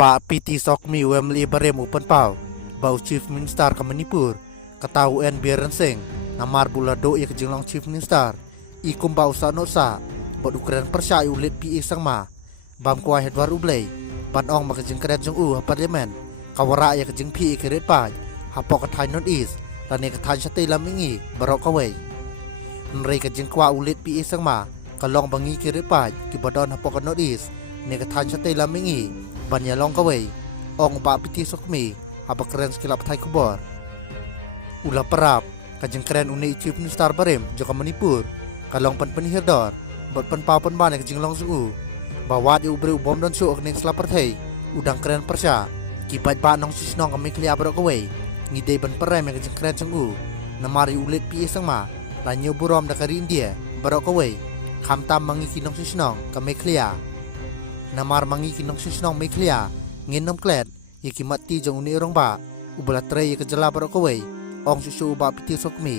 ba piti sok mi Wembley barem open pau bau chief minister ka Manipur katau en Biren Singh namar bulado ya kejinglong chief minister ikum bau sa no sa bot Ukraine persya ulit pi sang ma bam kwa hedwar ublay ban ong makajing kret jong parliament kawara ya kejing pi keret pa hapok kathai north east lane kathai sate lamingi barok kawai nrei kejing kwa ulit pi sang ma kalong bangi keret pa ki badon hapok north east ne kathai sate lamingi ban ya long kawai ong ba piti sokmi apa keren skilap thai kubor ulah perap kajeng keren unai chief minister barem joka Manipur kalong pan penihir bot pan pa pan ban kajeng long su bawat yu bre bom don su ning slapar thai udang keren persya kipat ba nong sisnong kami klia barok kawai ngidei ban perem kajeng keren chengu namari ulit pi sang ma lanyo burom dakari India barok kawai kham tam mangi kinong sisnong kami klia namar mangi kinong sisnong me klia ngin nom klet yaki mati jong uni rong ba ubala tre yaka jala barok kawai ong susu ba piti sokmi